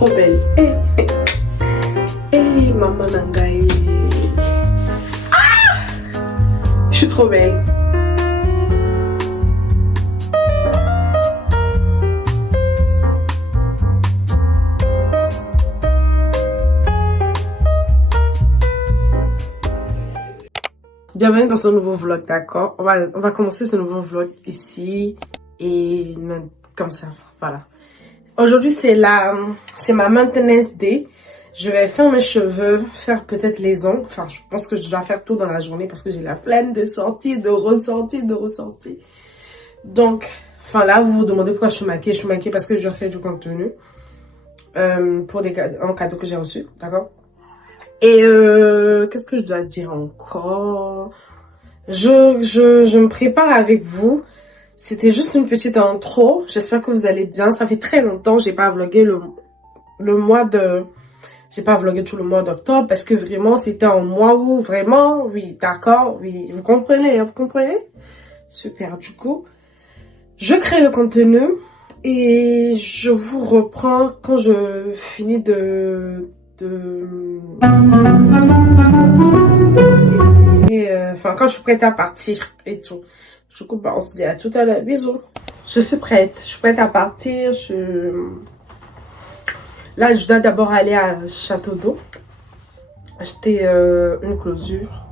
trop belle. Maman Nangaï. Je suis trop belle. Bienvenue dans ce nouveau vlog, d'accord? On va commencer ce nouveau vlog ici et comme ça, voilà. Aujourd'hui, c'est ma maintenance day. Je vais faire mes cheveux, faire peut-être les ongles. Enfin, je pense que je dois faire tout dans la journée parce que j'ai la flemme de sortir, de ressortir, de ressortir. Donc, enfin là, vous vous demandez pourquoi je suis maquillée. Je suis maquillée parce que je dois faire du contenu pour un cadeau que j'ai reçu, d'accord? Et qu'est-ce que je dois dire encore? Je me prépare avec vous. C'était juste une petite intro. J'espère que vous allez bien. Ça fait très longtemps que j'ai pas vlogué le mois de... J'ai pas vlogué tout le mois d'octobre parce que vraiment c'était un mois où vraiment, oui, d'accord, oui, vous comprenez, hein, vous comprenez? Super, du coup, je crée le contenu et je vous reprends quand je finis enfin, quand je suis prête à partir et tout. Du coup, bah, on se dit à tout à l'heure. Bisous. Je suis prête. Je suis prête à partir. Là, je dois d'abord aller à Château d'Eau. Acheter une clôture.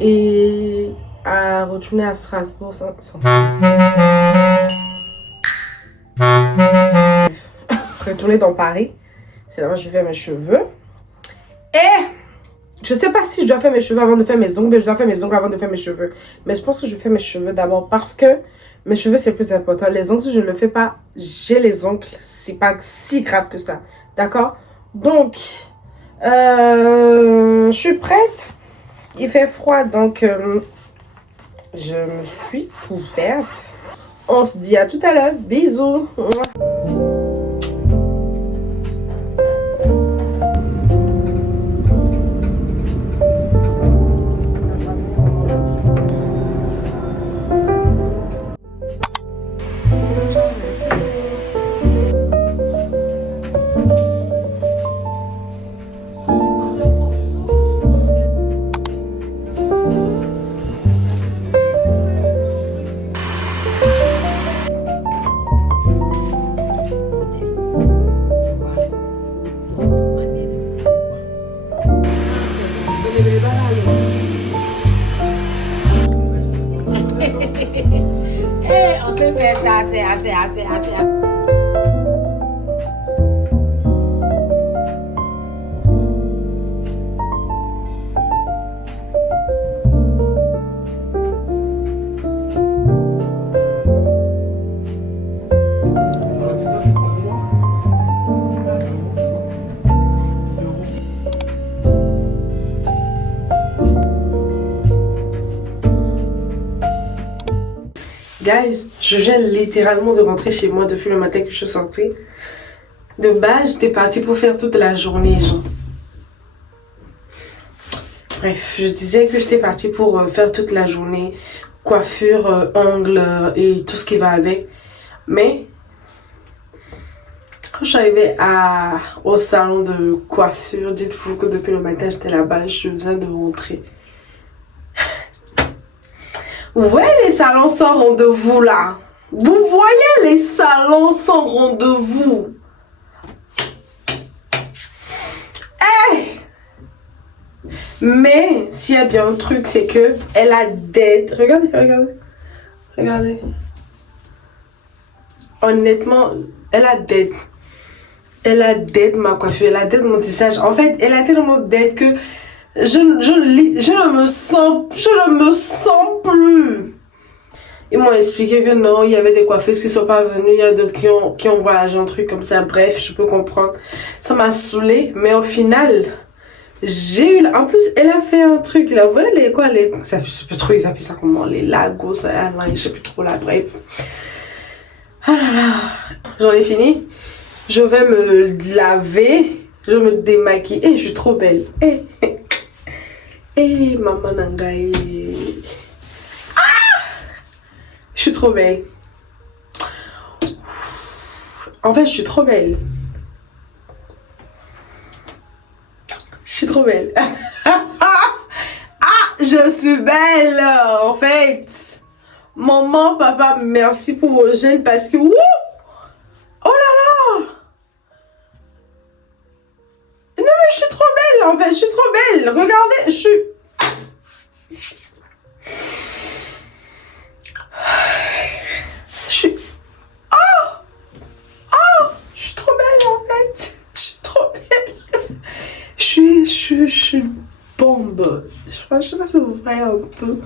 Et à retourner à Strasbourg sans retourner dans Paris. C'est là-bas que je fais mes cheveux. Et je sais pas si je dois faire mes cheveux avant de faire mes ongles, mais je dois faire mes ongles avant de faire mes cheveux. Mais je pense que je fais mes cheveux d'abord parce que mes cheveux c'est plus important. Les ongles, si je ne le fais pas, j'ai les ongles. C'est pas si grave que ça. D'accord? Donc, je suis prête. Il fait froid, donc je me suis couverte. On se dit à tout à l'heure. Bisous. On peut faire ça assez. Guys, je viens littéralement de rentrer chez moi depuis le matin que je suis sortie. De base, j'étais partie pour faire toute la journée, genre. Bref, je disais que j'étais partie pour faire toute la journée. Coiffure, ongles et tout ce qui va avec. Mais, quand je suis arrivée au salon de coiffure, dites-vous que depuis le matin, j'étais là-bas, je viens de rentrer. Vous voyez les salons sans rendez-vous là? Vous voyez les salons sans rendez-vous? Hey! Mais s'il y a bien un truc, c'est que elle a dead. Regardez. Honnêtement, elle a dead. Elle a dead ma coiffure, elle a dead mon tissage. En fait, elle a tellement dead que je ne me sens plus. Ils m'ont expliqué que non, il y avait des coiffeuses qui sont pas venues, il y a d'autres qui ont voyagé, un truc comme ça. Bref, je peux comprendre. Ça m'a saoulée, mais au final, j'ai eu... En plus, elle a fait un truc, là, vous voyez je sais plus trop, ils appellent ça comment, les Lagos, je sais plus trop là, bref. Ah là là, j'en ai fini. Je vais me laver, je me démaquille, et je suis trop belle. Maman Nangaï. Je suis trop belle. En fait, je suis trop belle. Je suis trop belle. Ah, je suis belle, en fait. Maman, papa, merci pour vos gènes parce que... Wouh! Oh là là! Non mais je suis trop belle, en fait. Je suis trop belle. Regardez, je suis... Je suis... Oh! Oh! Je suis trop belle, en fait. Je suis trop belle. Je suis bombe. Je sais pas si vous voyez un peu.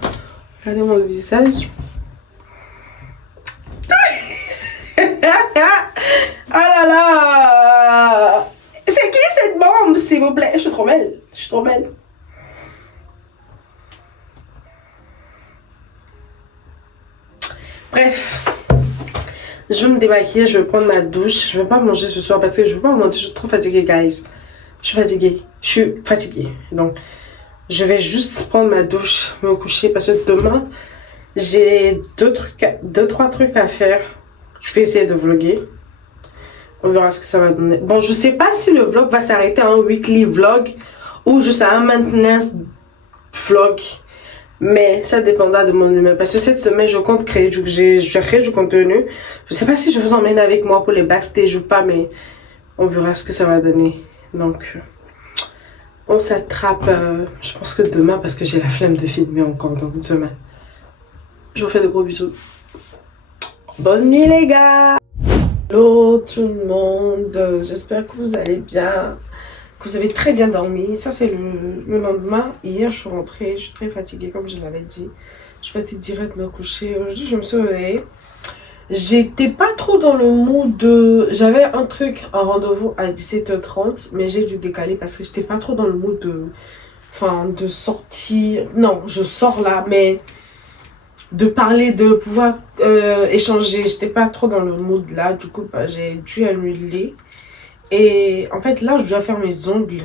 Regardez mon visage. Oh là là! C'est qui cette bombe, s'il vous plaît? Je suis trop belle. Je suis trop belle. Bref. Je vais me démaquiller, je vais prendre ma douche. Je vais pas manger ce soir parce que je veux pas manger. Je suis trop fatiguée, guys. Je suis fatiguée. Je suis fatiguée. Donc, je vais juste prendre ma douche, me coucher parce que demain, j'ai deux, trois trucs à faire. Je vais essayer de vlogger. On verra ce que ça va donner. Bon, je sais pas si le vlog va s'arrêter en weekly vlog ou juste à un maintenance vlog. Mais ça dépendra de mon humeur. Parce que cette semaine, je compte créer je crée du contenu. Je sais pas si je vous emmène avec moi pour les backstage ou pas, mais on verra ce que ça va donner. Donc, on s'attrape, je pense que demain, parce que j'ai la flemme de filmer encore. Donc, demain. Je vous fais de gros bisous. Bonne nuit, les gars! Hello tout le monde. J'espère que vous allez bien. Que vous avez très bien dormi. Ça, c'est le lendemain. Hier, je suis rentrée. Je suis très fatiguée, comme je l'avais dit. Je suis partie direct me coucher. Aujourd'hui, je me suis réveillée. J'étais pas trop dans le mood de... J'avais un rendez-vous à 17h30, mais j'ai dû décaler parce que j'étais pas trop dans le mood de... Enfin, de sortir... Non, je sors là, mais... De parler, de pouvoir échanger. J'étais pas trop dans le mood là. Du coup, bah, j'ai dû annuler. Et en fait, là, je dois faire mes ongles.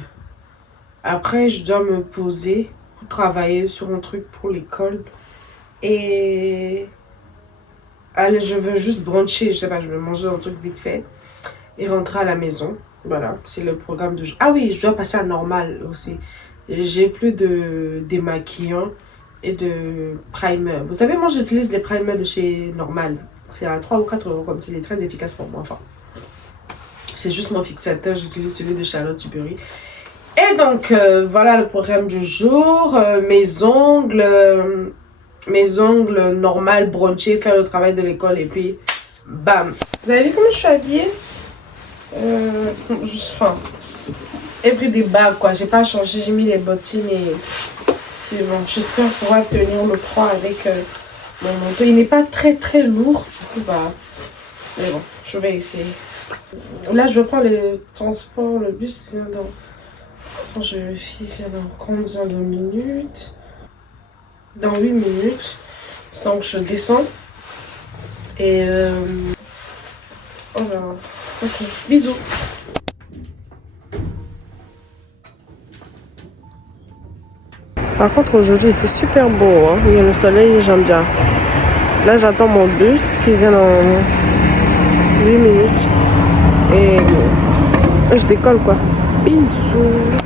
Après, je dois me poser pour travailler sur un truc pour l'école. Et... Allez, je veux juste bruncher. Je sais pas, je vais manger un truc vite fait. Et rentrer à la maison. Voilà, c'est le programme de... Ah oui, je dois passer à normal aussi. J'ai plus de démaquillant et de primer. Vous savez, moi, j'utilise les primers de chez Normal. C'est à 3 ou 4 euros comme c'est très efficace pour moi. Enfin, c'est juste mon fixateur. J'utilise celui de Charlotte Tilbury. Et donc, voilà le programme du jour. Mes ongles normal, bruncher, faire le travail de l'école et puis bam. Vous avez vu comment je suis habillée? Enfin, everyday bag quoi. J'ai pas changé, j'ai mis les bottines et c'est bon. J'espère pouvoir tenir le froid avec mon manteau. Il n'est pas très lourd. Du coup, bah, mais bon, je vais essayer. Là, je vais prendre les transports. Le bus vient dans... Attends, je vérifie, il vient dans combien de minutes? Dans 8 minutes. Donc, je descends. Et... Oh là. Ok, bisous. Par contre, aujourd'hui, il fait super beau. Hein. Il y a le soleil, j'aime bien. Là, j'attends mon bus qui vient dans 8 minutes. Et je décolle, quoi. Bisous.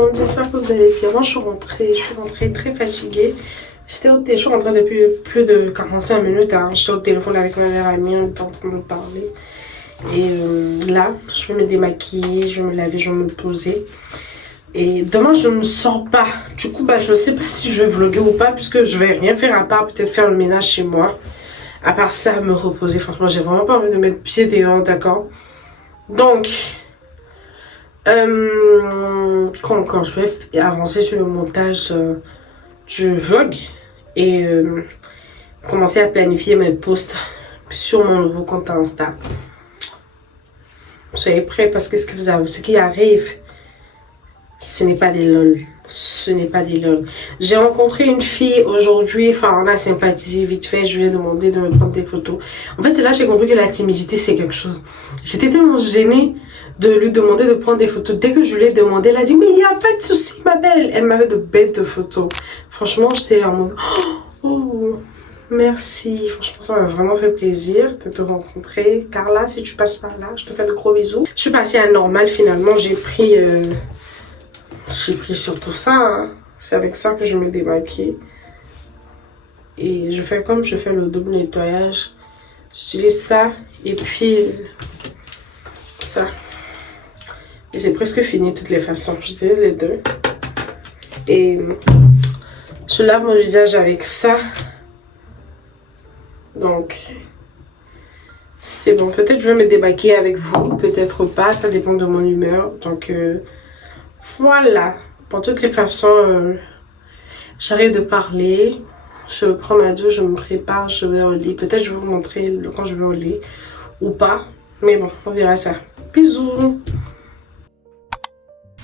monde, j'espère que vous allez bien. Moi je suis rentrée très fatiguée. Je suis rentrée depuis plus de 45 minutes. Hein. J'étais au téléphone avec ma mère amie, on était en train de parler. Et là, je vais me démaquiller, je vais me laver, je vais me poser. Et demain, je ne sors pas. Du coup, je ne sais pas si je vais vlogger ou pas, puisque je vais rien faire à part peut-être faire le ménage chez moi. À part ça, me reposer. Franchement, j'ai vraiment pas envie de mettre pied dehors, d'accord? Donc, quoi encore? Je vais avancer sur le montage du vlog et commencer à planifier mes posts sur mon nouveau compte Insta. Soyez prêts parce que ce qui arrive, ce n'est pas des lol. Ce n'est pas des lol. J'ai rencontré une fille aujourd'hui, enfin on a sympathisé vite fait, je lui ai demandé de me prendre des photos. En fait c'est là que j'ai compris que la timidité c'est quelque chose. J'étais tellement gênée de lui demander de prendre des photos. Dès que je lui ai demandé, elle a dit mais il n'y a pas de souci ma belle. Elle m'avait de bêtes photos. Franchement j'étais en mode oh merci. Franchement ça m'a vraiment fait plaisir de te rencontrer. Carla si tu passes par là, je te fais de gros bisous. Je suis passée à normal finalement, j'ai pris surtout ça, hein. C'est avec ça que je me démaquille. Et je fais comme je fais le double nettoyage. J'utilise ça et puis ça. Et c'est presque fini de toutes les façons. J'utilise les deux. Et je lave mon visage avec ça. Donc, c'est bon. Peut-être je vais me démaquiller avec vous, peut-être pas. Ça dépend de mon humeur. Donc, voilà, pour toutes les façons, j'arrête de parler, je prends ma douche, je me prépare, je vais au lit. Peut-être je vais vous montrer quand je vais au lit ou pas, mais bon, on verra ça. Bisous.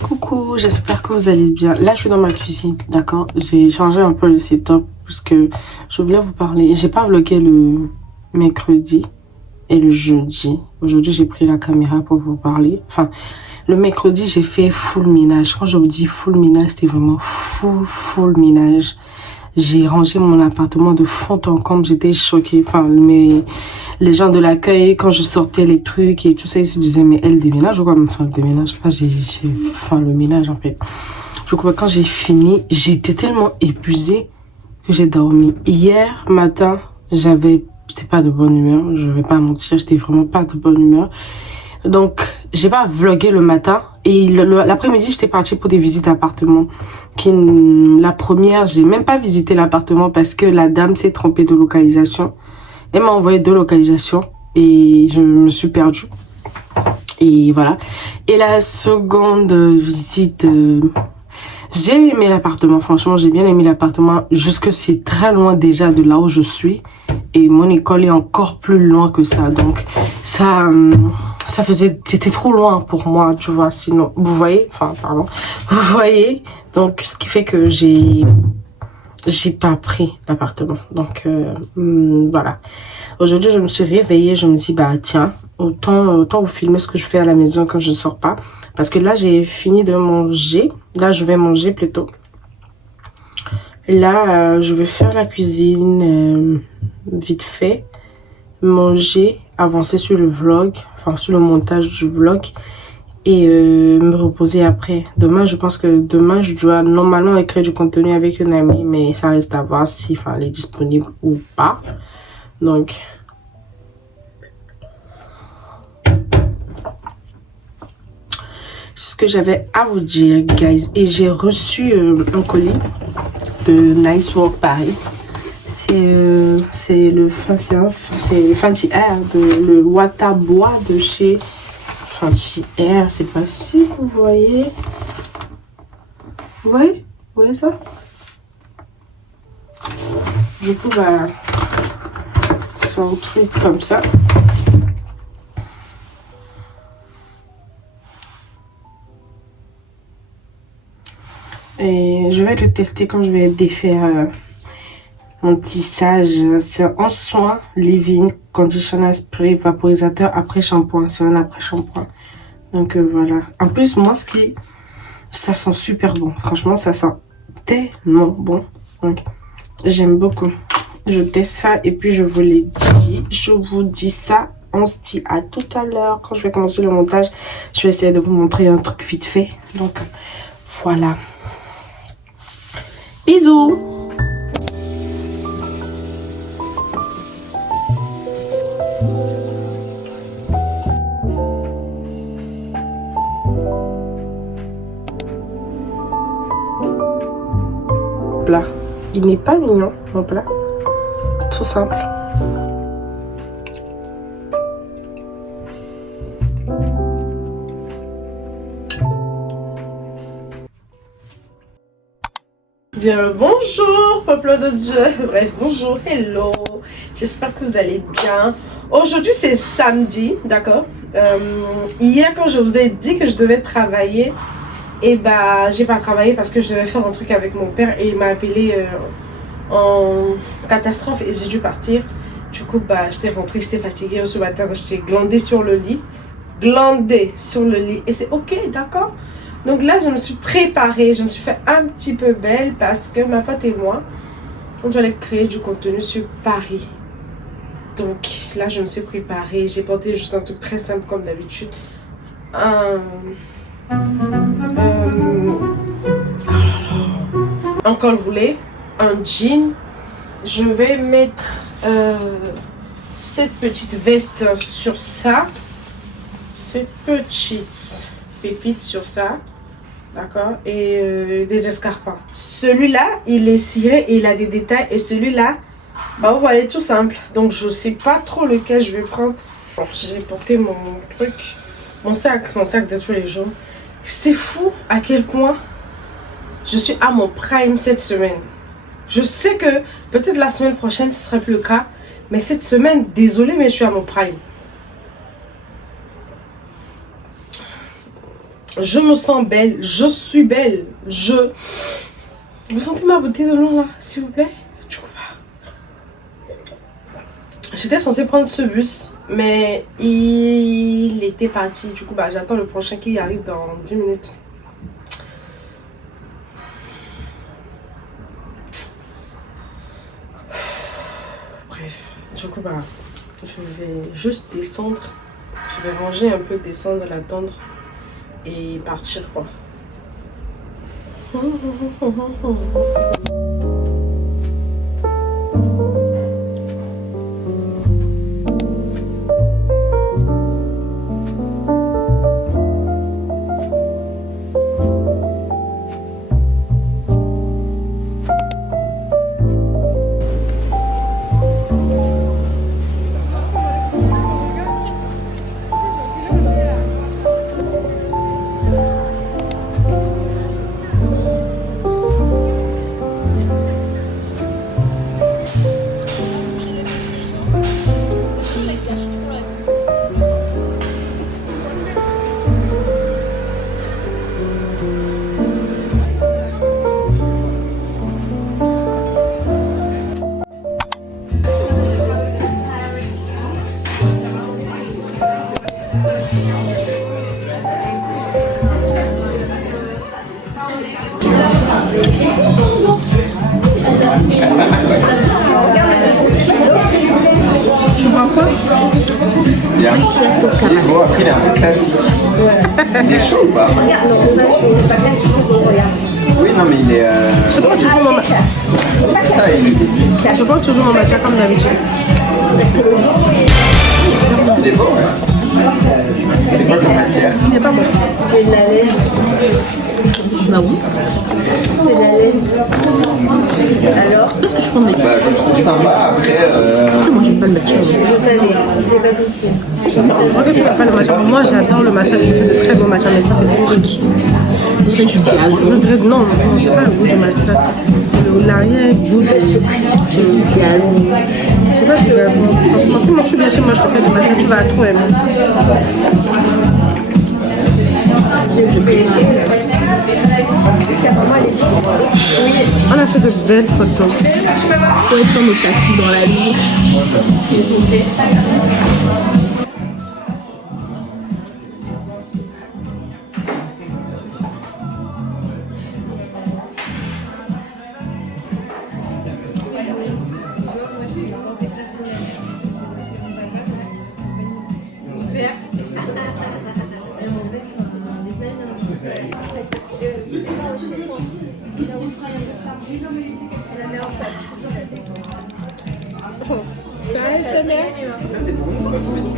Coucou, j'espère que vous allez bien. Là, je suis dans ma cuisine, d'accord? J'ai changé un peu le setup parce que je voulais vous parler. J'ai pas vlogué le mercredi et le jeudi. Aujourd'hui, j'ai pris la caméra pour vous parler. Enfin, le mercredi, j'ai fait full ménage. Quand je vous dis full ménage, c'était vraiment full ménage. J'ai rangé mon appartement de fond en comble. J'étais choquée. Enfin, les gens de l'accueil, quand je sortais les trucs et tout ça, ils se disaient, mais elle déménage ou quoi? Enfin, le déménage. Enfin, le ménage, en fait. Du coup, quand j'ai fini, j'étais tellement épuisée que j'ai dormi. Hier matin, j'étais pas de bonne humeur. Je vais pas mentir, j'étais vraiment pas de bonne humeur. Donc, j'ai pas vlogué le matin. Et l'après-midi, j'étais partie pour des visites d'appartement. La première, j'ai même pas visité l'appartement parce que la dame s'est trompée de localisation. Elle m'a envoyé 2 localisations et je me suis perdue. Et voilà. Et la seconde visite, j'ai aimé l'appartement. Franchement, j'ai bien aimé l'appartement. Jusque c'est très loin déjà de là où je suis. Et mon école est encore plus loin que ça. Donc, c'était trop loin pour moi, tu vois. Sinon, vous voyez, vous voyez. Donc, ce qui fait que j'ai pas pris l'appartement. Donc, voilà. Aujourd'hui, je me suis réveillée. Je me dis, tiens, autant vous filmer ce que je fais à la maison quand je ne sors pas. Parce que là, j'ai fini de manger. Là, je vais manger plutôt. Là, je vais faire la cuisine vite fait. Manger, avancer sur le vlog. Enfin, sur le montage du vlog. Et me reposer après. Demain, je pense que demain, je dois normalement écrire du contenu avec une amie. Mais ça reste à voir si elle est disponible ou pas. Donc... c'est ce que j'avais à vous dire, guys. Et j'ai reçu un colis de Nice Work Paris. C'est le Fancy Air, le Water Bois de chez Fancy Air. C'est pas si vous voyez. Vous voyez ça? Du coup, c'est un truc comme ça. Et je vais le tester quand je vais défaire mon tissage. C'est en soin leave-in conditioner spray vaporisateur après shampoing. C'est un après shampoing. Donc voilà. En plus, moi, ça sent super bon. Franchement, ça sent tellement bon. Donc, j'aime beaucoup. Je teste ça et puis je vous l'ai dit. Je vous dis ça. On se dit à tout à l'heure. Quand je vais commencer le montage, je vais essayer de vous montrer un truc vite fait. Donc... Voilà. Bisous. Plat. Il n'est pas mignon, mon plat. Tout simple. Bien le bonjour, peuple de Dieu. Bref, bonjour, hello. J'espère que vous allez bien. Aujourd'hui, c'est samedi, d'accord. Hier, quand je vous ai dit que je devais travailler, et bah, j'ai pas travaillé parce que je devais faire un truc avec mon père et il m'a appelé en catastrophe et j'ai dû partir. Du coup, bah, j'étais rentrée, j'étais fatiguée ce matin, j'étais glandée sur le lit. Glandée sur le lit. Et c'est ok, d'accord? Donc là, je me suis préparée, je me suis fait un petit peu belle parce que ma pote et moi, on allait créer du contenu sur Paris. Donc là, je me suis préparée, j'ai porté juste un truc très simple comme d'habitude. Un col roulé, un jean. Je vais mettre cette petite veste sur ça. Cette petite pépite sur ça. D'accord, et des escarpins. Celui-là, il est ciré et il a des détails. Et celui-là, bah vous voyez, tout simple. Donc je sais pas trop lequel je vais prendre. Bon, j'ai porté mon truc, mon sac de tous les jours. C'est fou à quel point je suis à mon prime cette semaine. Je sais que peut-être la semaine prochaine ce sera plus le cas, mais cette semaine, désolée, mais je suis à mon prime. Je me sens belle, je suis belle, Vous sentez ma beauté de loin là, s'il vous plaît? Du coup, j'étais censée prendre ce bus, mais il était parti. Du coup, bah, j'attends le prochain qui arrive dans 10 minutes. Bref, du coup, bah, je vais juste descendre. Je vais ranger un peu, descendre, l'attendre. Et partir quoi. Tu vois quoi? Bien. Bon, après, il est un peu classique. Il est chaud ou pas? Oui, non, mais il est. Je crois que tu joues mon matcha. C'est ça, il est. Je crois que tu joues mon matcha comme d'habitude. Il est bon, ouais. C'est quoi comme matière? Il n'est pas bon. C'est de la laine. Bah oui. C'est de la laine. Alors, C'est parce que je prends des Bah, je le trouve sympa. Après, moi j'aime pas le matcha. je savais, c'est pas possible. Moi je n'aime pas le matcha. Moi j'adore le matcha. Je fais de très bons matchas, mais ça c'est des trucs. Je dirais que je suis gaz. Je dirais non, c'est pas le goût du matcha. C'est l'arrière-goût du gaz. C'est pas du gaz. Franchement, si moi tu viens chez moi, je te fais du matcha, tu vas trop aimer. On a fait de belles photos. Faut être comme au taxi dans la vie. C'est un ASMR. Ça, c'est pour nous, votre petit.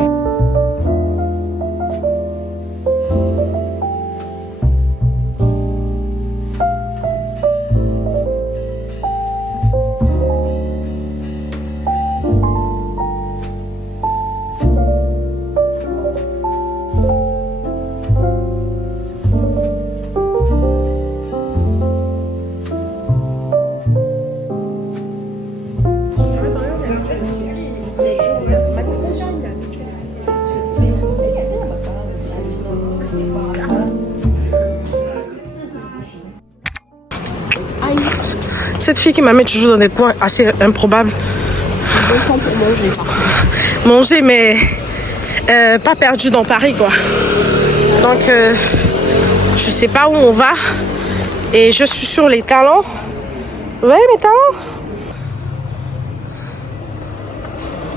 Cette fille qui m'amène toujours dans des coins assez improbables. Pour manger. Manger, mais pas perdu dans Paris, quoi. Donc, je sais pas où on va. Et je suis sur les talents. Ouais, mes talents.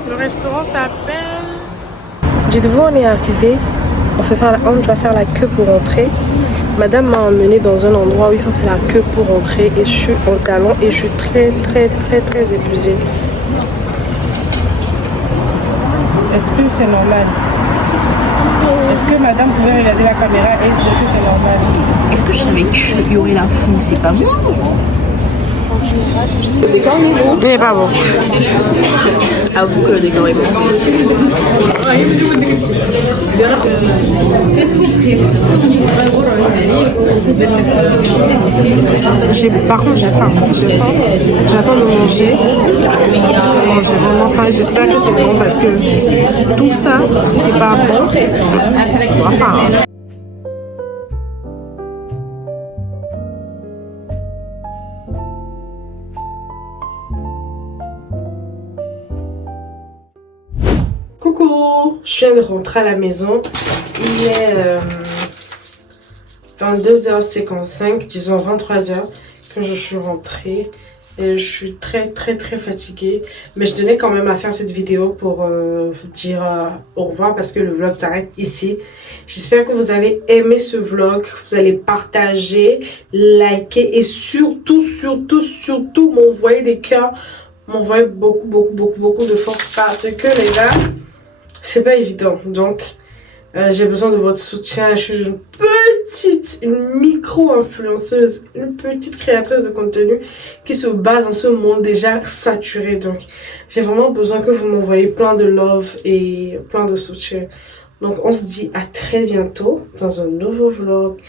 Le restaurant s'appelle... Dites-vous, on est arrivé. On doit faire la queue pour rentrer. Madame m'a emmené dans un endroit où il faut faire la queue pour rentrer. Et je suis en talons et je suis très épuisée. Est-ce que c'est normal? Est-ce que madame pouvait regarder la caméra et dire que c'est normal? Est-ce que je savais qu'il y aurait la foule? C'est pas bon. Le décor est bon. Il n'est pas bon. Avoue que le décor est bon. Par contre, j'ai faim. J'attends de manger. J'ai vraiment faim. J'espère que c'est bon parce que tout ça, si c'est pas bon, je vois pas. Hein. Coucou, je viens de rentrer à la maison. Il est 22h55, disons 23h que je suis rentrée. Et je suis très fatiguée. Mais je tenais quand même à faire cette vidéo pour vous dire au revoir parce que le vlog s'arrête ici. J'espère que vous avez aimé ce vlog. Vous allez partager, liker et surtout m'envoyer des cœurs. M'envoyer beaucoup de force parce que les gars, c'est pas évident. Donc, j'ai besoin de votre soutien. Je suis une micro-influenceuse, une petite créatrice de contenu qui se bat dans ce monde déjà saturé. Donc, j'ai vraiment besoin que vous m'envoyez plein de love et plein de soutien. Donc, on se dit à très bientôt dans un nouveau vlog.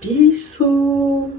Bisous!